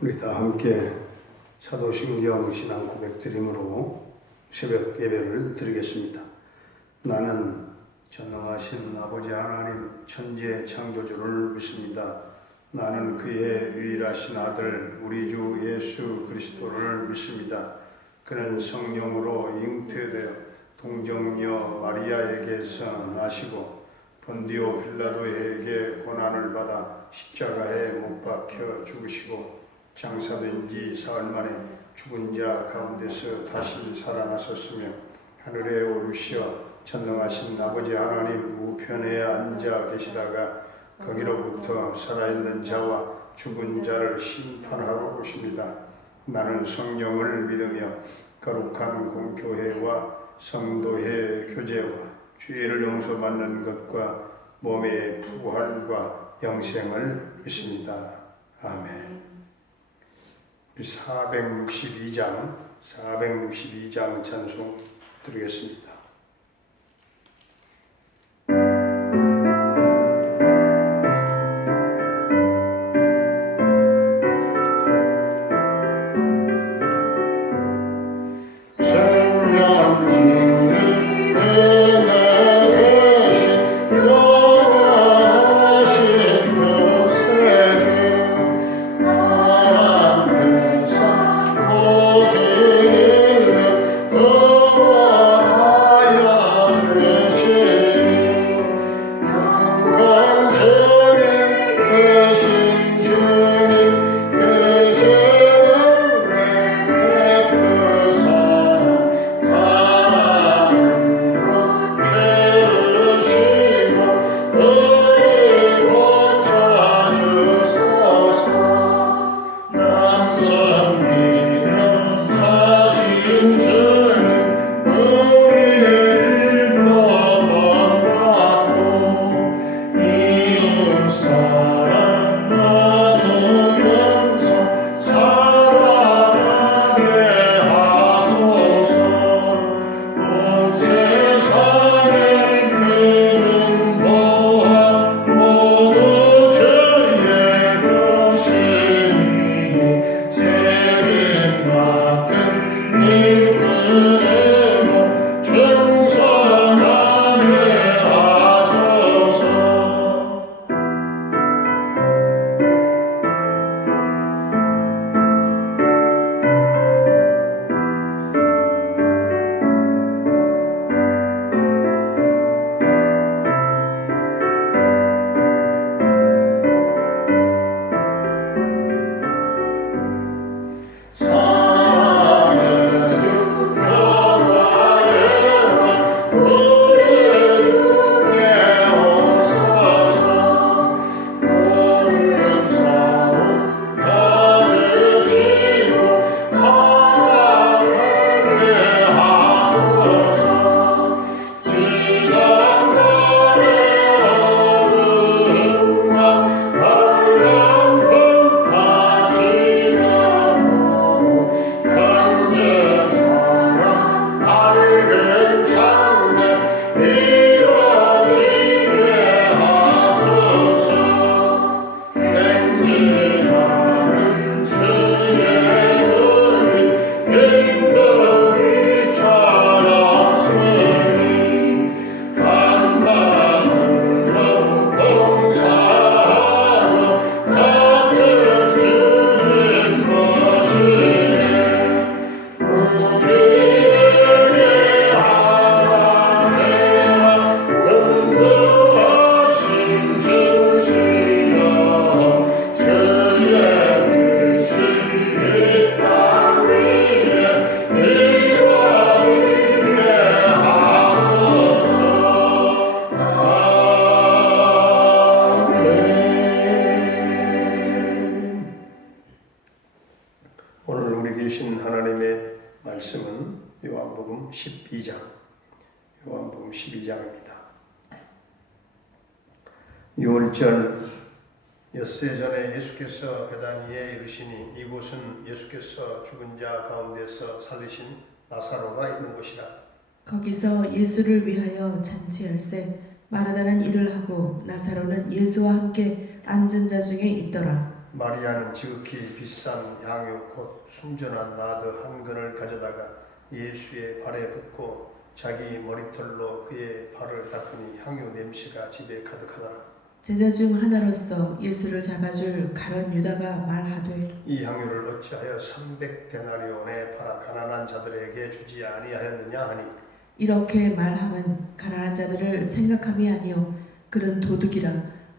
우리 다 함께 사도신경 신앙 고백 드림으로 새벽 예배를 드리겠습니다. 나는 전능하신 아버지 하나님 천지의 창조주를 믿습니다. 나는 그의 유일하신 아들 우리 주 예수 그리스도를 믿습니다. 그는 성령으로 잉태되어 동정녀 마리아에게서 나시고 본디오 빌라도에게 고난을 받아 십자가에 못 박혀 죽으시고 장사된 지 사흘 만에 죽은 자 가운데서 다시 살아나셨으며 하늘에 오르시어 전능하신 아버지 하나님 우편에 앉아 계시다가 거기로부터 살아있는 자와 죽은 자를 심판하러 오십니다. 나는 성령을 믿으며 거룩한 공교회와 성도의 교제와 죄를 용서받는 것과 몸의 부활과 영생을 믿습니다. 아멘. 462장 찬송 드리겠습니다. 말씀은 요한복음 12장입니다. 6월절 엿새 전에 예수께서 베다니에 이르시니 이곳은 예수께서 죽은 자 가운데서 살리신 나사로가 있는 곳이라. 거기서 예수를 위하여 잔치할세 마르다는 일을 하고 나사로는 예수와 함께 앉은 자 중에 있더라. 마리아는 지극히 비싼 향유 곧 순전한 나드 한 근을 가져다가 예수의 발에 붓고 자기 머리털로 그의 발을 닦으니 향유 냄새가 집에 가득하더라. 제자 중 하나로서 예수를 잡아줄 가룟 유다가 말하되 이 향유를 어찌하여 300데나리온에 팔아 가난한 자들에게 주지 아니하였느냐 하니 이렇게 말함은 가난한 자들을 생각함이 아니요 그는 도둑이라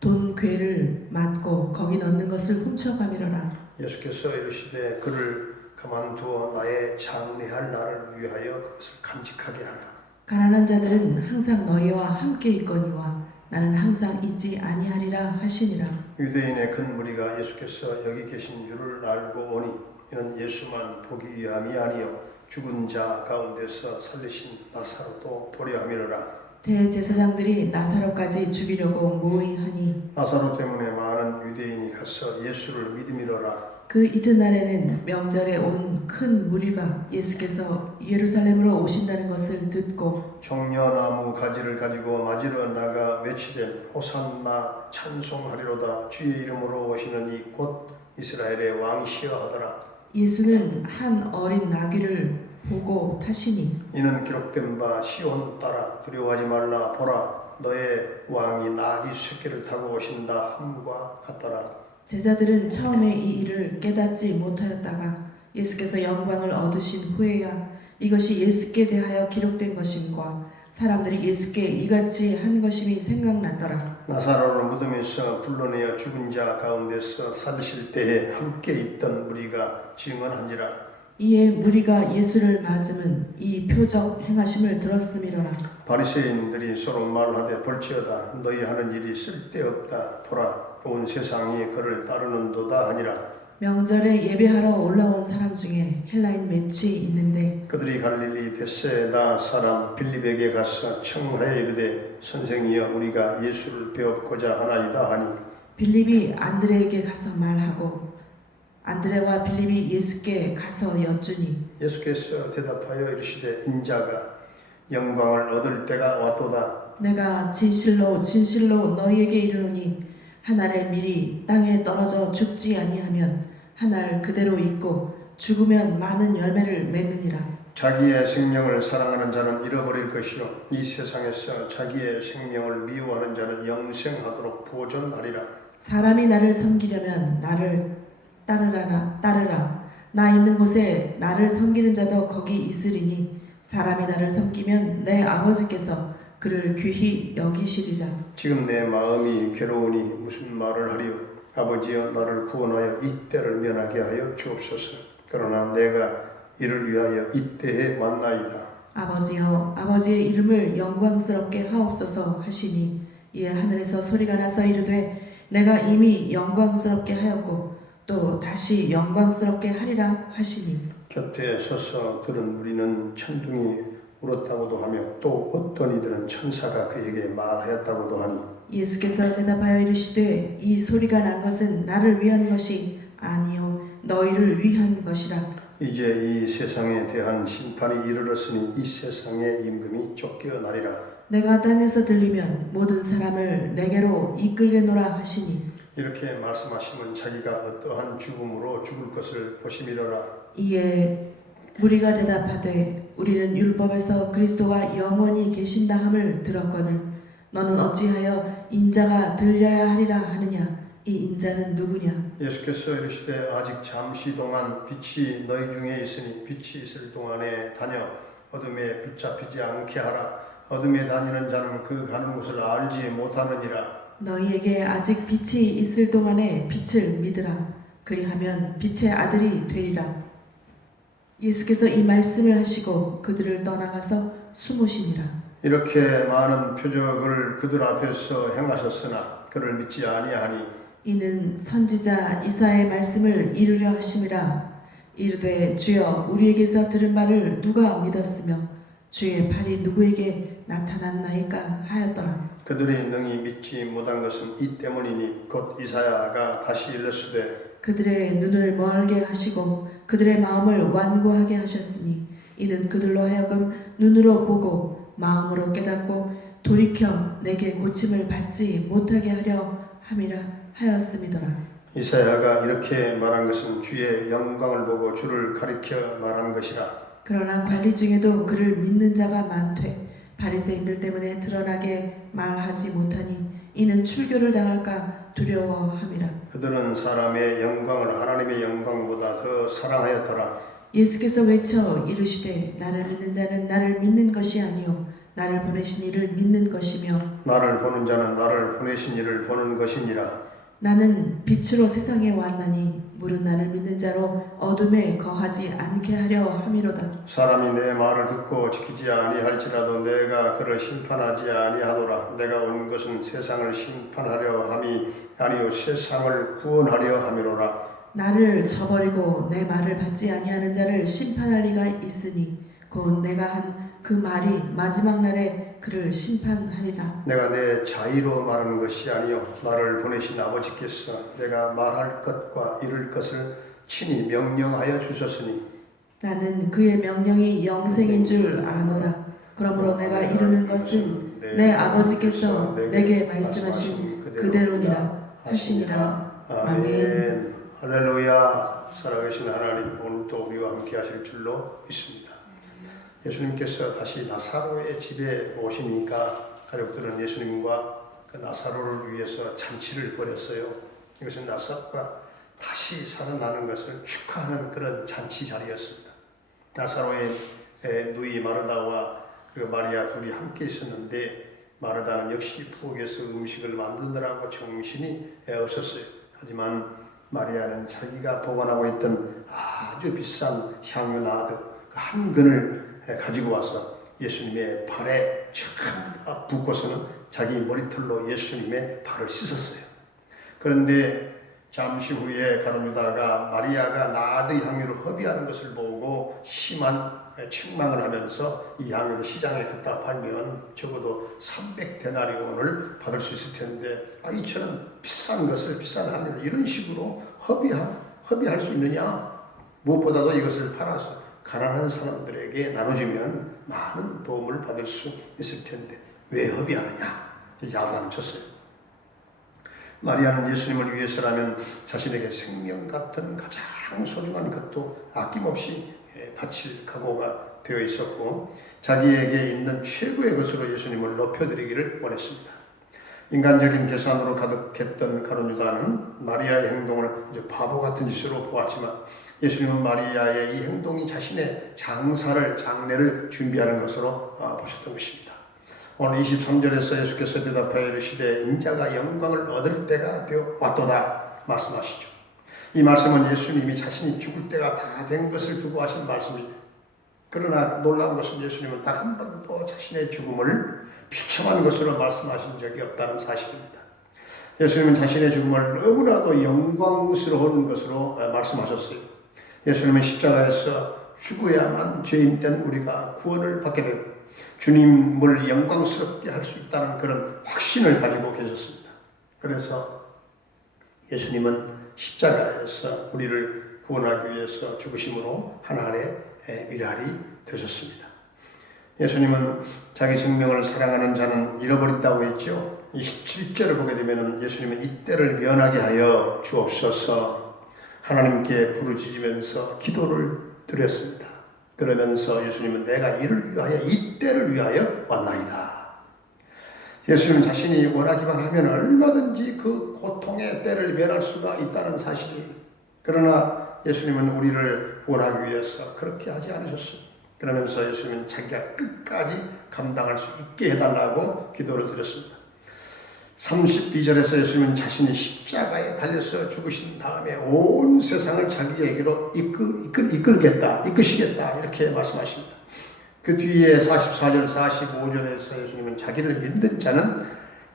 돈 괴를 맞고 거기 넣는 것을 훔쳐가미러라. 예수께서 이르시되 그를 가만두어 나의 장례할 날을 위하여 그것을 간직하게 하라. 가난한 자들은 항상 너희와 함께 있거니와 나는 항상 있지 아니하리라 하시니라. 유대인의 큰 무리가 예수께서 여기 계신 줄을 알고 오니 이는 예수만 보기 위함이 아니요 죽은 자 가운데서 살리신 나사로도 보려 함이로라. 대제사장들이 나사로까지 죽이려고 모의하니 나사로 때문에 많은 유대인이 가서 예수를 믿음이로라. 그 이튿날에는 명절에 온 큰 무리가 예수께서 예루살렘으로 오신다는 것을 듣고 종려나무 가지를 가지고 맞으러 나가 외치되 호산나 찬송하리로다 주의 이름으로 오시는 이 곧 이스라엘의 왕이시여 하더라. 예수는 한 어린 나귀를 보고 타시니 이는 기록된 바 시온 따라 두려워하지 말라 보라 너의 왕이 나귀 새끼를 타고 오신다 함과 같더라. 제자들은 처음에 이 일을 깨닫지 못하였다가 예수께서 영광을 얻으신 후에야 이것이 예수께 대하여 기록된 것임과 사람들이 예수께 이같이 한 것임이 생각났더라. 나사로를 무덤에서 불러내어 죽은 자 가운데서 살리실 때에 함께 있던 무리가 증언한지라. 이에 무리가 예수를 맞음은 이 표적 행하심을 들었음이로라. 바리새인들이 서로 말하되 볼지어다 너희 하는 일이 쓸데없다 보라 온 세상이 그를 따르는도다 하니라. 명절에 예배하러 올라온 사람 중에 헬라인 맷이 있는데 그들이 갈릴리 베세다 사람 빌립에게 가서 청하여 이르되 선생이여 우리가 예수를 배웠고자 하나이다 하니 빌립이 안드레에게 가서 말하고 안드레와 빌립이 예수께 가서 여쭈니 예수께서 대답하여 이르시되 인자가 영광을 얻을 때가 왔도다. 내가 진실로 진실로 너희에게 이르노니 한 알의 밀이 땅에 떨어져 죽지 아니하면 한 알 그대로 있고 죽으면 많은 열매를 맺느니라. 자기의 생명을 사랑하는 자는 잃어버릴 것이요 이 세상에서 자기의 생명을 미워하는 자는 영생하도록 보존하리라. 사람이 나를 섬기려면 나를 따르라. 나 있는 곳에 나를 섬기는 자도 거기 있으리니 사람이 나를 섬기면 내 아버지께서 그를 귀히 여기시리라. 지금 내 마음이 괴로우니 무슨 말을 하리요 아버지여 나를 구원하여 이 때를 면하게 하여 주옵소서. 그러나 내가 이를 위하여 이때에 만나이다. 아버지여 아버지의 이름을 영광스럽게 하옵소서 하시니 이에 하늘에서 소리가 나서 이르되 내가 이미 영광스럽게 하였고 또 다시 영광스럽게 하리라 하시니 곁에 서서 들은 무리는 천둥이 울었다고도 하며 또 어떤 이들은 천사가 그에게 말하였다고도 하니 예수께서 대답하여 이르시되 이 소리가 난 것은 나를 위한 것이 아니요 너희를 위한 것이라. 이제 이 세상에 대한 심판이 이르렀으니 이 세상의 임금이 쫓겨나리라. 내가 땅에서 들리면 모든 사람을 내게로 이끌게노라 하시니 이렇게 말씀하시면 자기가 어떠한 죽음으로 죽을 것을 보심이로라. 이에 무리가 대답하되 우리는 율법에서 그리스도가 영원히 계신다 함을 들었거늘 너는 어찌하여 인자가 들려야 하리라 하느냐. 이 인자는 누구냐. 예수께서 이르시되 아직 잠시 동안 빛이 너희 중에 있으니 빛이 있을 동안에 다녀 어둠에 붙잡히지 않게 하라. 어둠에 다니는 자는 그 가는 곳을 알지 못하느니라. 너희에게 아직 빛이 있을 동안에 빛을 믿으라. 그리하면 빛의 아들이 되리라. 예수께서 이 말씀을 하시고 그들을 떠나가서 숨으시니라. 이렇게 많은 표적을 그들 앞에서 행하셨으나 그를 믿지 아니하니 이는 선지자 이사야의 말씀을 이루려 하심이라. 이르되 주여 우리에게서 들은 바를 누가 믿었으며 주의 팔이 누구에게 나타났나이까 하였더라. 그들이 능히 믿지 못한 것은 이 때문이니 곧 이사야가 다시 일렀으되 그들의 눈을 멀게 하시고 그들의 마음을 완고하게 하셨으니 이는 그들로 하여금 눈으로 보고 마음으로 깨닫고 돌이켜 내게 고침을 받지 못하게 하려 함이라 하였음이더라. 이사야가 이렇게 말한 것은 주의 영광을 보고 주를 가리켜 말한 것이라. 그러나 관리 중에도 그를 믿는 자가 많되 바리새인들 때문에 드러나게 말하지 못하니 이는 출교를 당할까 두려워함이라. 그들은 사람의 영광을 하나님의 영광보다 더 사랑하였더라. 예수께서 외쳐 이르시되 나를 믿는 자는 나를 믿는 것이 아니요 나를 보내신 이를 믿는 것이며 나를 보는 자는 나를 보내신 이를 보는 것이니라. 나는 빛으로 세상에 왔나니 물은 나를 믿는 자로 어둠에 거하지 않게 하려 함이로다. 사람이 내 말을 듣고 지키지 아니할지라도 내가 그를 심판하지 아니하노라. 내가 온 것은 세상을 심판하려 함이 아니요 세상을 구원하려 함이로라. 나를 저버리고 내 말을 받지 아니하는 자를 심판할 리가 있으니 곧 내가 한 그 말이 마지막 날에 그를 심판하리라. 내가 내 자의로 말하는 것이 아니요 나를 보내신 아버지께서 내가 말할 것과 이룰 것을 친히 명령하여 주셨으니 나는 그의 명령이 영생인 줄 아노라. 그러므로 내가 이루는 것은 내 아버지께서 내게 말씀하신 그대로니라 하시니라. 아멘. 할렐루야. 살아계신 하나님, 오늘도 우리와 함께 하실 줄로 믿습니다. 예수님께서 다시 나사로의 집에 오시니까 가족들은 예수님과 그 나사로를 위해서 잔치를 벌였어요. 이것은 나사로가 다시 살아나는 것을 축하하는 그런 잔치 자리였습니다. 나사로의 누이 마르다와 그리고 마리아 둘이 함께 있었는데 마르다는 역시 부엌에서 음식을 만드느라고 정신이 없었어요. 하지만 마리아는 자기가 보관하고 있던 아주 비싼 향유 나드 그 한 근을 가지고 와서 예수님의 발에 전부 다 붓고서는 자기 머리털로 예수님의 발을 씻었어요. 그런데 잠시 후에 가룟 유다가 마리아가 나드 향유를 허비하는 것을 보고 심한 책망을 하면서 이 향유를 시장에 갖다 팔면 적어도 300데나리온을 받을 수 있을 텐데 이처럼 비싼 것을 비싼 향유를 이런 식으로 허비할 수 있느냐? 무엇보다도 이것을 팔아서 가난한 사람들에게 나눠주면 많은 도움을 받을 수 있을 텐데 왜 허비하느냐? 야단을 쳤어요. 마리아는 예수님을 위해서라면 자신에게 생명 같은 가장 소중한 것도 아낌없이 바칠 각오가 되어 있었고 자기에게 있는 최고의 것으로 예수님을 높여드리기를 원했습니다. 인간적인 계산으로 가득했던 가룟 유다는 마리아의 행동을 아주 바보 같은 짓으로 보았지만 예수님은 마리아의 이 행동이 자신의 장례를 준비하는 것으로 보셨던 것입니다. 오늘 23절에서 예수께서 대답하여 이르시되 인자가 영광을 얻을 때가 되어 왔도다 말씀하시죠. 이 말씀은 예수님이 자신이 죽을 때가 다 된 것을 두고 하신 말씀입니다. 그러나 놀라운 것은 예수님은 단 한 번도 자신의 죽음을 비참한 것으로 말씀하신 적이 없다는 사실입니다. 예수님은 자신의 죽음을 너무나도 영광스러운 것으로 말씀하셨어요. 예수님은 십자가에서 죽어야만 죄인된 우리가 구원을 받게 되고 주님을 영광스럽게 할 수 있다는 그런 확신을 가지고 계셨습니다. 그래서 예수님은 십자가에서 우리를 구원하기 위해서 죽으심으로 하나님의 미랄이 되셨습니다. 예수님은 자기 생명을 사랑하는 자는 잃어버린다고 했죠. 27절을 보게 되면 예수님은 이때를 면하게 하여 주옵소서 하나님께 부르짖으면서 기도를 드렸습니다. 그러면서 예수님은 내가 이를 위하여 이때를 위하여 왔나이다. 예수님은 자신이 원하기만 하면 얼마든지 그 고통의 때를 면할 수가 있다는 사실이에요. 그러나 예수님은 우리를 구원하기 위해서 그렇게 하지 않으셨습니다. 그러면서 예수님은 자기가 끝까지 감당할 수 있게 해달라고 기도를 드렸습니다. 32절에서 예수님은 자신이 십자가에 달려서 죽으신 다음에 온 세상을 자기에게로 이끄시겠다 이렇게 말씀하십니다. 그 뒤에 44절 45절에서 예수님은 자기를 믿는 자는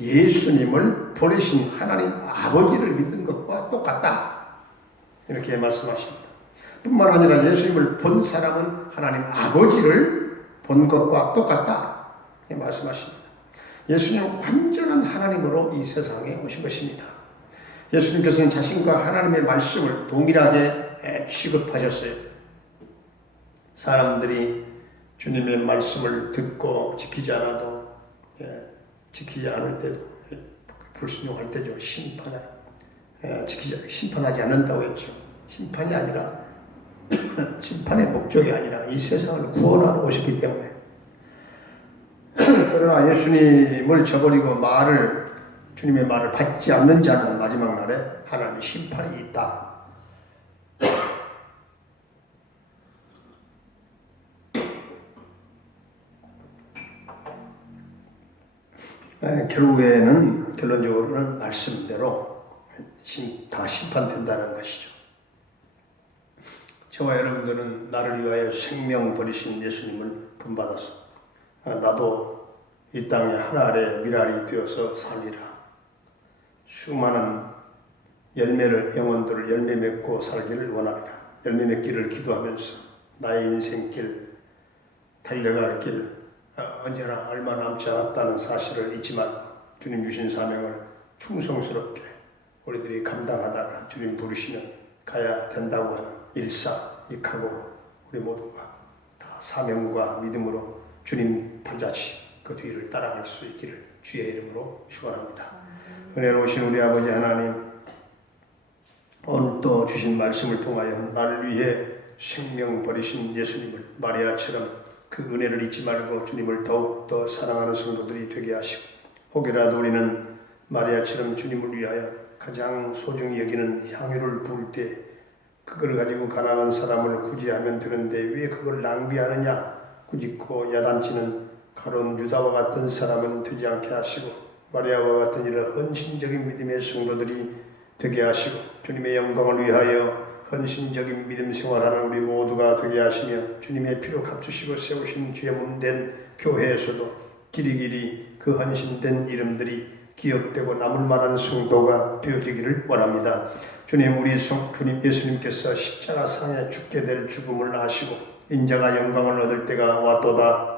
예수님을 보내신 하나님 아버지를 믿는 것과 똑같다 이렇게 말씀하십니다. 뿐만 아니라 예수님을 본 사람은 하나님 아버지를 본 것과 똑같다 이렇게 말씀하십니다. 예수님은 완전한 하나님으로 이 세상에 오신 것입니다. 예수님께서는 자신과 하나님의 말씀을 동일하게 취급하셨어요. 사람들이 주님의 말씀을 듣고 지키지 않을 때도 불순종할 때죠. 심판에 지키지 심판하지 않는다고 했죠. 심판이 아니라 심판의 목적이 아니라 이 세상을 구원하러 오셨기 때문에. 그러나 예수님을 저버리고 주님의 말을 받지 않는 자는 마지막 날에 하나님의 심판이 있다. 결론적으로는 말씀대로 다 심판된다는 것이죠. 저와 여러분들은 나를 위하여 생명 버리신 예수님을 본받아서 나도 이 땅에 하나 아래 미랄이 되어서 살리라. 수많은 영혼들을 열매 맺고 살기를 원하리라. 열매 맺기를 기도하면서 나의 인생길, 달려갈 길 언제나 얼마 남지 않았다는 사실을 잊지 말고 주님 주신 사명을 충성스럽게 우리들이 감당하다가 주님 부르시면 가야 된다고 하는 일사이각오로 우리 모두가 다 사명과 믿음으로 주님 발자취 그 뒤를 따라갈 수 있기를 주의 이름으로 축원합니다. 은혜로우신 우리 아버지 하나님, 오늘 또 주신 말씀을 통하여 나를 위해 생명 버리신 예수님을 마리아처럼 그 은혜를 잊지 말고 주님을 더욱더 사랑하는 성도들이 되게 하시고, 혹여라도 우리는 마리아처럼 주님을 위하여 가장 소중히 여기는 향유를 부을 때 그걸 가지고 가난한 사람을 구제하면 되는데 왜 그걸 낭비하느냐, 꾸짖고 야단치는 가론 유다와 같은 사람은 되지 않게 하시고 마리아와 같은 이런 헌신적인 믿음의 성도들이 되게 하시고 주님의 영광을 위하여 헌신적인 믿음 생활하는 우리 모두가 되게 하시며 주님의 피로 값주시고 세우신 주의 몸된 교회에서도 길이길이 그 헌신된 이름들이 기억되고 남을 만한 성도가 되어지기를 원합니다. 주님 예수님께서 십자가 상에 죽게 될 죽음을 아시고 인자가 영광을 얻을 때가 왔도다.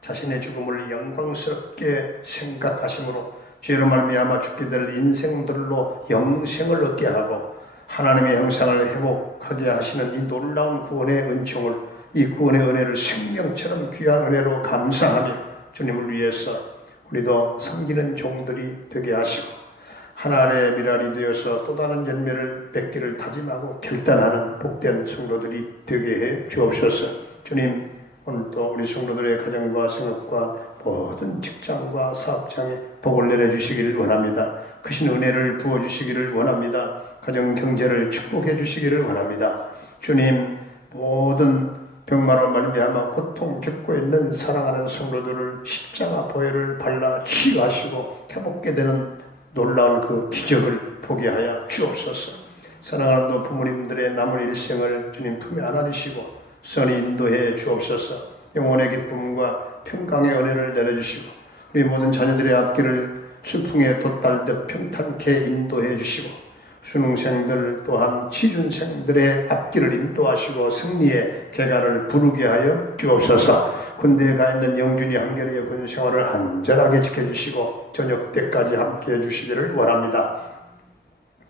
자신의 죽음을 영광스럽게 생각하심으로 죄로 말미암아 죽게 될 인생들로 영생을 얻게 하고 하나님의 형상을 회복하게 하시는 이 놀라운 구원의 은총을, 이 구원의 은혜를 생명처럼 귀한 은혜로 감사하며 주님을 위해서 우리도 섬기는 종들이 되게 하시고 하나님의 미랄이 되어서 또 다른 열매를 맺기를 다짐하고 결단하는 복된 성도들이 되게 해 주옵소서. 주님, 오늘도 우리 성도들의 가정과 생업과 모든 직장과 사업장에 복을 내려주시기를 원합니다. 크신 은혜를 부어주시기를 원합니다. 가정 경제를 축복해 주시기를 원합니다. 주님, 모든 병마로 말미암아 고통 겪고 있는 사랑하는 성도들을 십자가 보혈을 발라 치유하시고 회복게 되는 놀라운 그 기적을 보게 하여 주옵소서. 사랑하는 부모님들의 남은 일생을 주님 품에 안아주시고 선히 인도해 주옵소서. 영혼의 기쁨과 평강의 은혜를 내려주시고 우리 모든 자녀들의 앞길을 슬픔에 돛달듯 평탄케 인도해 주시고 수능생들 또한 취준생들의 앞길을 인도하시고 승리의 계가를 부르게 하여 주옵소서. 군대에 가 있는 영준이 한결의 군 생활을 안전하게 지켜주시고 저녁 때까지 함께해 주시기를 원합니다.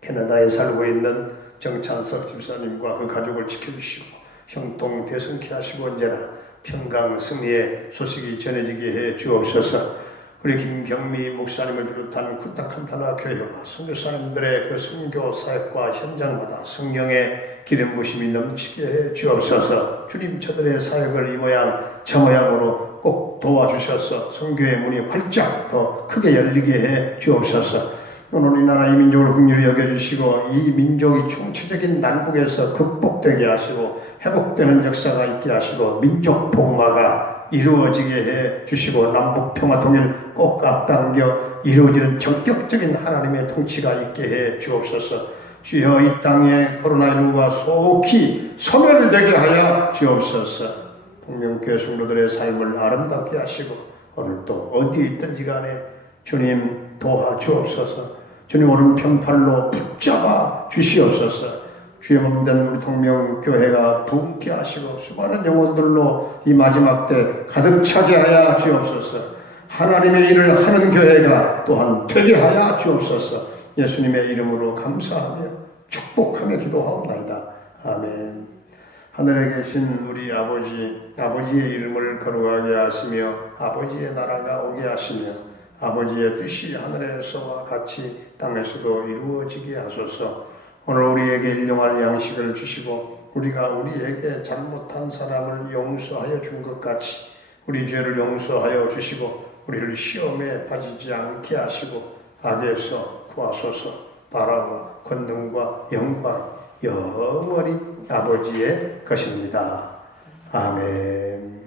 캐나다에 살고 있는 정찬석 집사님과 그 가족을 지켜주시고 형통 대성케 하시고 언제나 평강 승리의 소식이 전해지게 해 주옵소서. 우리 김경미 목사님을 비롯한 쿠타칸타나 교회와 선교사님들의 그 선교 사역과 현장마다 성령의 기름 부심이 넘치게 해 주옵소서. 주님, 저들의 사역을 이 모양 저 모양으로 꼭 도와주셔서 선교의 문이 활짝 더 크게 열리게 해 주옵소서. 오늘 이 나라 이 민족을 긍휼히 여겨주시고 이 민족이 총체적인 난국에서 극복되게 하시고 회복되는 역사가 있게 하시고 민족 복마가 이루어지게 해 주시고 남북 평화 통일 꼭 앞당겨 이루어지는 전격적인 하나님의 통치가 있게 해 주옵소서. 주여, 이 땅에 코로나19가 속히 소멸되게 하여 주옵소서. 동명교회 성도들의 삶을 아름답게 하시고 오늘도 어디에 있든지 간에 주님 도와주옵소서. 주님 오른편팔로 붙잡아 주시옵소서. 주의 몸된 우리 동명교회가 부흥케 하시고 수많은 영혼들로 이 마지막 때 가득 차게 하여 주옵소서. 하나님의 일을 하는 교회가 또한 되게 하여 주옵소서. 예수님의 이름으로 감사하며 축복하며 기도하옵나이다. 아멘. 하늘에 계신 우리 아버지의 이름을 거룩하게 하시며 아버지의 나라가 오게 하시며 아버지의 뜻이 하늘에서와 같이 땅에서도 이루어지게 하소서. 오늘 우리에게 일용할 양식을 주시고 우리가 우리에게 잘못한 사람을 용서하여 준 것 같이 우리 죄를 용서하여 주시고 우리를 시험에 빠지지 않게 하시고 악에서 구하소서. 나라와 권능과 영광 영원히 아버지의 것입니다. 아멘.